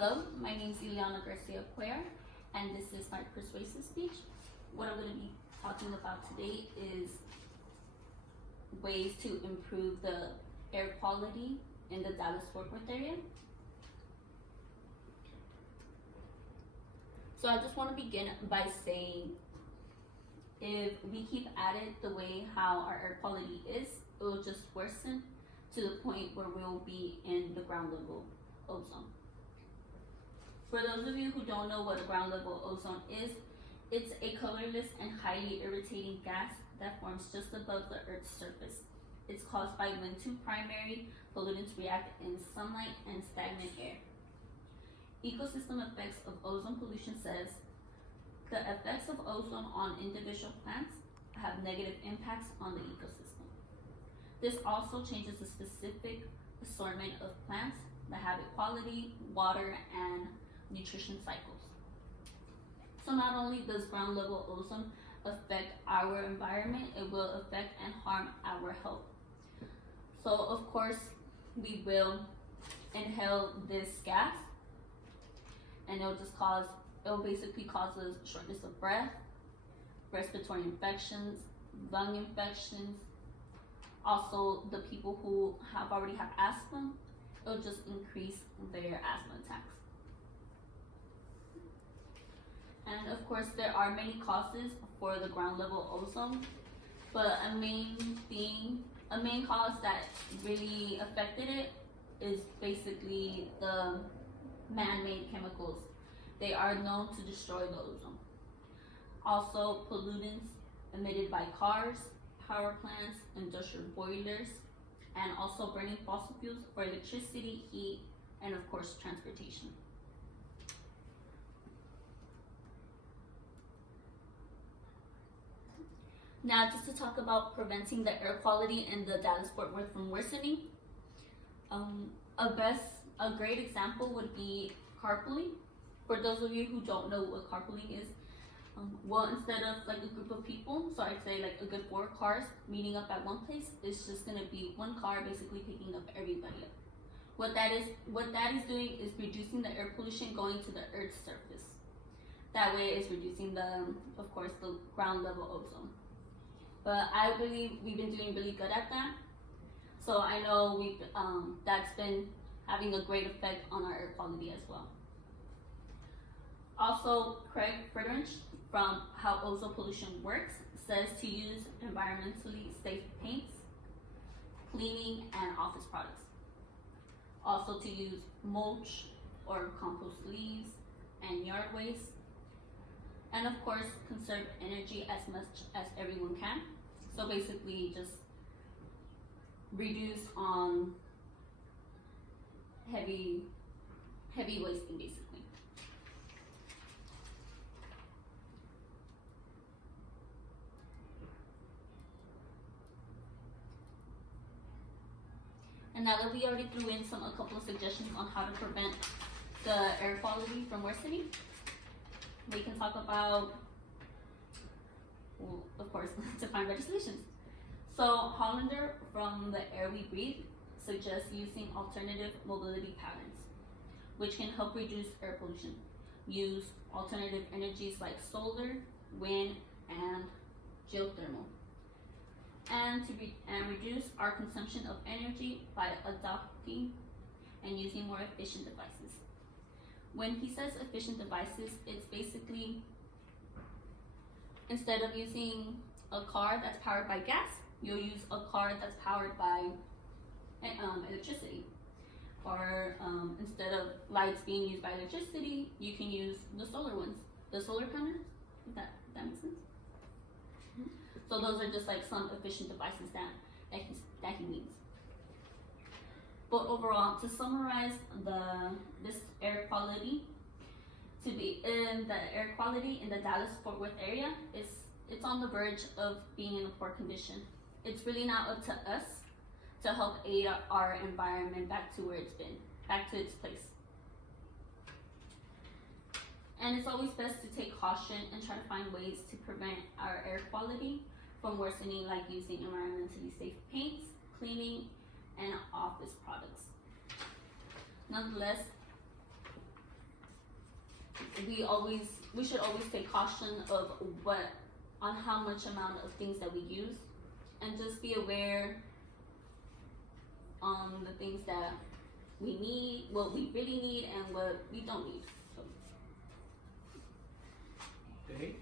Hello, my name is Ileana Garcia Cuellar, and this is my persuasive speech. What I'm going to be talking about today is ways to improve the air quality in the Dallas-Fort Worth area. So I just want to begin by saying, if we keep at it the way how our air quality is, it will just worsen to the point where we'll be in the ground level ozone. For those of you who don't know what a ground level ozone is, it's a colorless and highly irritating gas that forms just above the Earth's surface. It's caused by when two primary pollutants react in sunlight and stagnant air. Ecosystem effects of ozone pollution says the effects of ozone on individual plants have negative impacts on the ecosystem. This also changes the specific assortment of plants, the habit quality, water, and nutrition cycles. So not only does ground level ozone affect our environment, it will affect and harm our health. So of course, we will inhale this gas, and it'll basically cause us shortness of breath, respiratory infections, lung infections. Also, the people who already have asthma, it'll just increase their asthma attacks. And of course, there are many causes for the ground level ozone, but a main cause that really affected it is basically the man-made chemicals. They are known to destroy the ozone. Also, pollutants emitted by cars, power plants, industrial boilers, and also burning fossil fuels for electricity, heat, and of course, transportation. Now, just to talk about preventing the air quality in the Dallas-Fort Worth from worsening, a great example would be carpooling. For those of you who don't know what carpooling is, well, instead of like a group of people, so I'd say like a good 4 cars meeting up at one place, it's just gonna be one car basically picking up everybody up. What that is doing is reducing the air pollution going to the Earth's surface. That way, it's reducing of course, the ground level ozone. But I believe we've been doing really good at that. So I know that's been having a great effect on our air quality as well. Also, Craig Friedrich from How Ozone Pollution Works says to use environmentally safe paints, cleaning, and office products. Also to use mulch or compost leaves and yard waste. And of course, conserve energy as much as everyone can. So basically just reduce on heavy wasting basically. And now that we already threw in a couple of suggestions on how to prevent the air quality from worsening, we can talk about, well, of course, to find better solutions. So Hollander from The Air We Breathe suggests using alternative mobility patterns, which can help reduce air pollution. Use alternative energies like solar, wind, and geothermal. And reduce our consumption of energy by adopting and using more efficient devices. When he says efficient devices, it's basically, instead of using a car that's powered by gas, you'll use a car that's powered by electricity. Or instead of lights being used by electricity, you can use the solar ones, the solar panels, if that makes sense. So those are just like some efficient devices that he needs. But overall, to summarize this air quality, the air quality in the Dallas-Fort Worth area it's on the verge of being in a poor condition. It's really now up to us to help aid our environment back to where it's been, back to its place. And it's always best to take caution and try to find ways to prevent our air quality from worsening, like using environmentally safe paints, cleaning, and office products. Nonetheless, we should always take caution of on how much amount of things that we use, and just be aware on the things that we need, what we really need, and what we don't need. So. Okay.